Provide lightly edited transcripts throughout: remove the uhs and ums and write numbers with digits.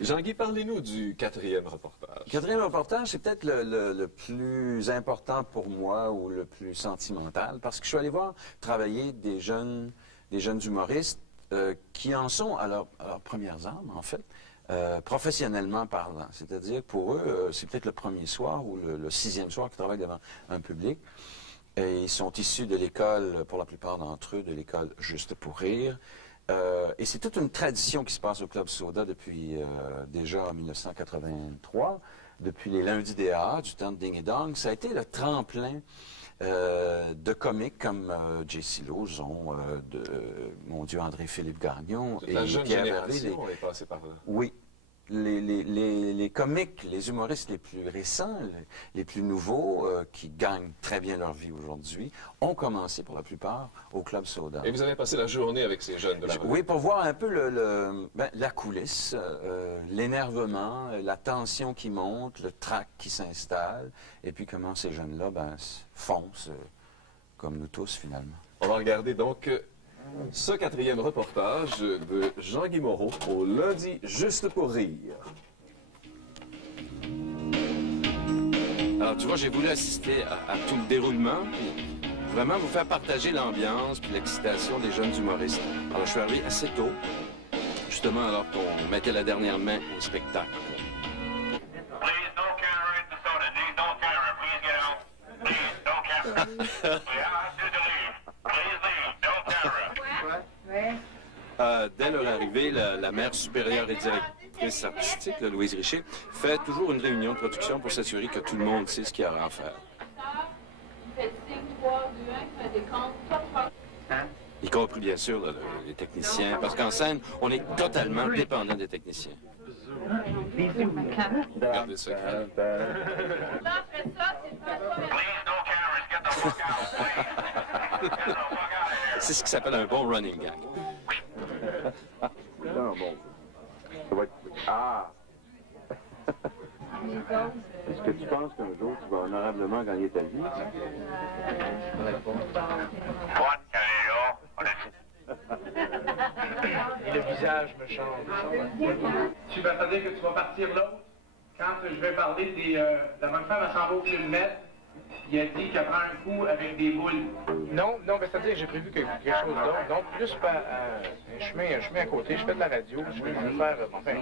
Jean-Guy, parlez-nous du quatrième reportage. Le quatrième reportage, c'est peut-être le plus important pour moi ou le plus sentimental, parce que je suis allé voir travailler des jeunes humoristes qui en sont à leurs premières armes, en fait, professionnellement parlant. C'est-à-dire, pour eux, c'est peut-être le premier soir ou le sixième soir qu'ils travaillent devant un public. Et ils sont issus de l'école, pour la plupart d'entre eux, de l'école Juste pour rire. Et c'est toute une tradition qui se passe au Club Soda depuis déjà en 1983, depuis les lundis des AA, du temps de Ding et Dong. Ça a été le tremplin de comiques comme J.C. Lauzon, mon Dieu, André-Philippe Gagnon et la jeune Pierre génération est passée par là. Oui. Les comiques, les humoristes les plus récents, les plus nouveaux, qui gagnent très bien leur vie aujourd'hui, ont commencé pour la plupart au Club Soda. Et vous avez passé la journée avec ces jeunes de la rue? Oui, pour voir un peu la coulisse, l'énervement, la tension qui monte, le trac qui s'installe, et puis comment ces jeunes-là foncent, comme nous tous finalement. On va regarder donc ce quatrième reportage de Jean-Guy Moreau au lundi Juste pour rire. Alors, tu vois, j'ai voulu assister à tout le déroulement, puis vraiment vous faire partager l'ambiance puis l'excitation des jeunes humoristes. Alors, je suis arrivé assez tôt, justement alors qu'on mettait la dernière main au spectacle. Please don't carry the soda. Please don't carry. Please get out. Please don't carry. We have to leave. Please leave. Don't carry. Dès leur arrivée, la mère supérieure et directrice artistique, Louise Richer, fait toujours une réunion de production pour s'assurer que tout le monde sait ce qu'il y aura à faire. Y compris, bien sûr, là, les techniciens, parce qu'en scène, on est totalement dépendant des techniciens. Regardez ça. Please don't carry. Get the fuck out. Please. Get the fuck out of here. C'est ce qui s'appelle un bon running gag. Non, bon. Ça va être... Ah! Est-ce que tu penses qu'un jour, tu vas honorablement gagner ta vie? What can you Et le visage me change. Tu vas dire que tu vas partir l'autre. Quand je vais parler de la bonne femme, elle s'en va au Club Med. Il a dit qu'elle prend un coup avec des boules. Non, mais c'est-à-dire que j'ai prévu quelque chose d'autre. Donc, plus par un chemin à côté. Je fais de la radio, je vais faire enfin.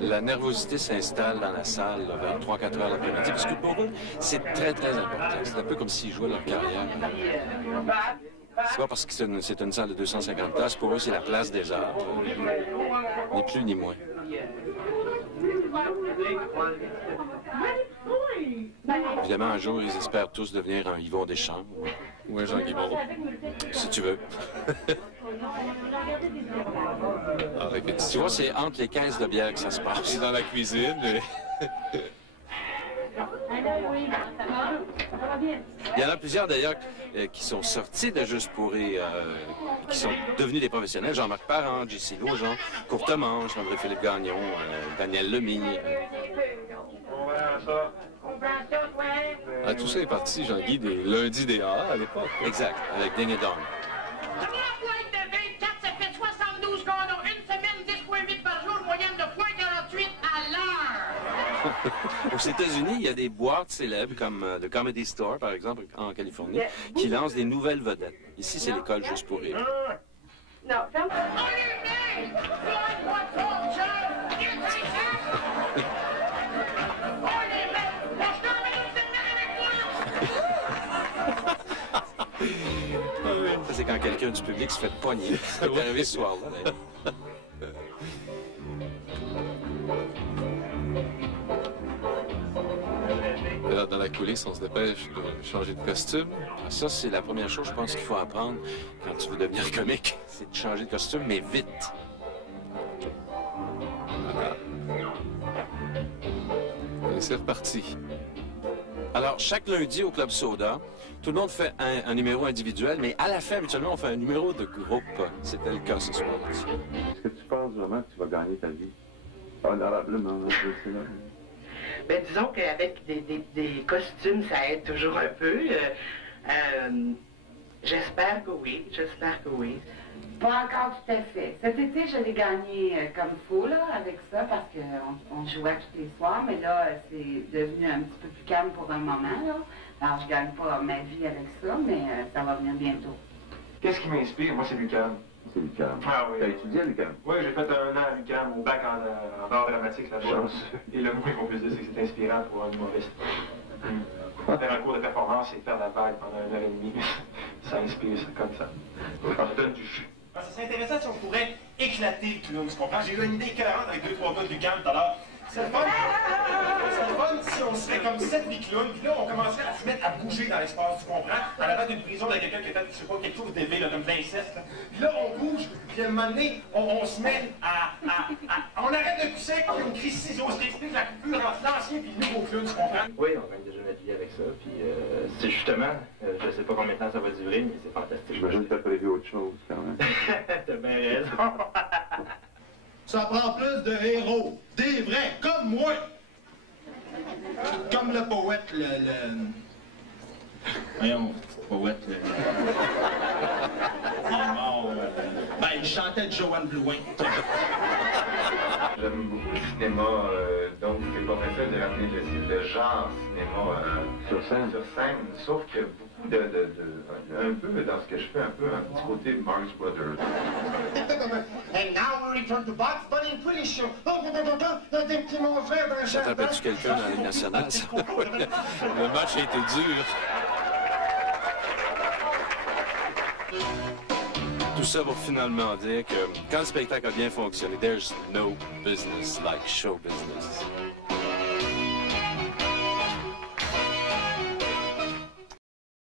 La nervosité s'installe dans la salle là, vers 3-4 heures l'après-midi, parce que pour eux, c'est très, très important. C'est un peu comme s'ils jouaient leur carrière. C'est pas parce que c'est une salle de 250 places. Pour eux, c'est la place des arts. Ni plus ni moins. Évidemment, un jour, ils espèrent tous devenir un Yvon Deschamps ou un Jean-Guy Moreau. Si tu veux. En répétition. Tu vois, c'est entre les caisses de bière que ça se passe. Et dans la cuisine. Il y en a plusieurs, d'ailleurs, qui sont sortis de Juste pour rire, qui sont devenus des professionnels. Jean-Marc Parent, J.C. Lauzon, Courtemanche, André-Philippe Gagnon, Daniel Lemie. Ah, tout ça est parti, Jean-Guy, des lundis des AA à l'époque. Exact, avec Ding et Dong. De 24, ça fait 72 condos. Une semaine, 10 fois 8 par jour, moyenne de 0,48 à l'heure. Aux États-Unis, il y a des boîtes célèbres comme le Comedy Store, par exemple, en Californie, qui lancent des nouvelles vedettes. Ici, c'est l'école Juste pour rire. Non, ferme. Ça, c'est quand quelqu'un du public se fait pogner. Ça peut arriver ce soir-là, d'ailleurs. Alors, dans la coulisse, on se dépêche de changer de costume. Ça, c'est la première chose, je pense, qu'il faut apprendre quand tu veux devenir comique. C'est de changer de costume, mais vite. Voilà. Et c'est reparti. Alors, chaque lundi au Club Soda, tout le monde fait un numéro individuel, mais à la fin, habituellement, on fait un numéro de groupe. C'était le cas ce soir aussi. Est-ce que tu penses vraiment que tu vas gagner ta vie? Honorablement, c'est là. Ben, disons qu'avec des costumes, ça aide toujours un peu. J'espère que oui, j'espère que oui. Pas encore tout à fait. Cet été, je l'ai gagné comme fou, là, avec ça, parce qu'on jouait tous les soirs, mais là, c'est devenu un petit peu plus calme pour un moment, là. Alors, je gagne pas ma vie avec ça, mais ça va venir bientôt. Qu'est-ce qui m'inspire? Moi, c'est l'UQAM. C'est l'UQAM. Ah oui. T'as étudié à l'UQAM? Oui, j'ai fait 1 an à l'UQAM, au bac en art dramatique là-bas. Et le moins qu'on puisse dire, c'est que c'est inspirant pour un humoriste. Faire un cours de performance et faire la vague pendant 1h30, ça inspire, ça, comme ça. Ça donne du jus. Ça serait intéressant si on pourrait éclater le clown, tu comprends? J'ai eu une idée écœurante avec 2-3 gars de l'UQAM tout à l'heure. C'est le fun. C'est le fun si on serait comme 7-8 clowns, puis là, on commencerait à se mettre à bouger dans l'espace, tu comprends? À la base d'une prison de quelqu'un qui a fait, je sais pas, quelque chose d'élevé, là, comme de l'inceste. Puis là, on bouge, puis à un moment donné, on se met on arrête de pousser, puis on crie ciseaux, ce qui explique la coupure entre l'ancien puis le nouveau clown, tu comprends? Oui, on gagne déjà notre vie avec ça, puis c'est justement, je sais pas combien de temps ça va durer, mais c'est fantastique. J'imagine que t'as prévu autre chose, quand même. T'as bien raison. Ça prend plus de héros, des vrais, comme moi. Comme le poète, Voyons, poète, il est mort. Ben, il chantait de Joanne Blouin. J'aime beaucoup le cinéma, donc c'est pas facile de ramener le genre cinéma sur scène, sauf que beaucoup un peu dans ce que je fais, un petit côté Marx Brothers. And now we return to Bugs Bunny and Willie Show. Des petits monstres dans le Ça te rappelle-tu quelqu'un dans la Ligue nationale, ça? Le match a été dur. Tout ça pour finalement dire que quand le spectacle a bien fonctionné, there's no business like show business.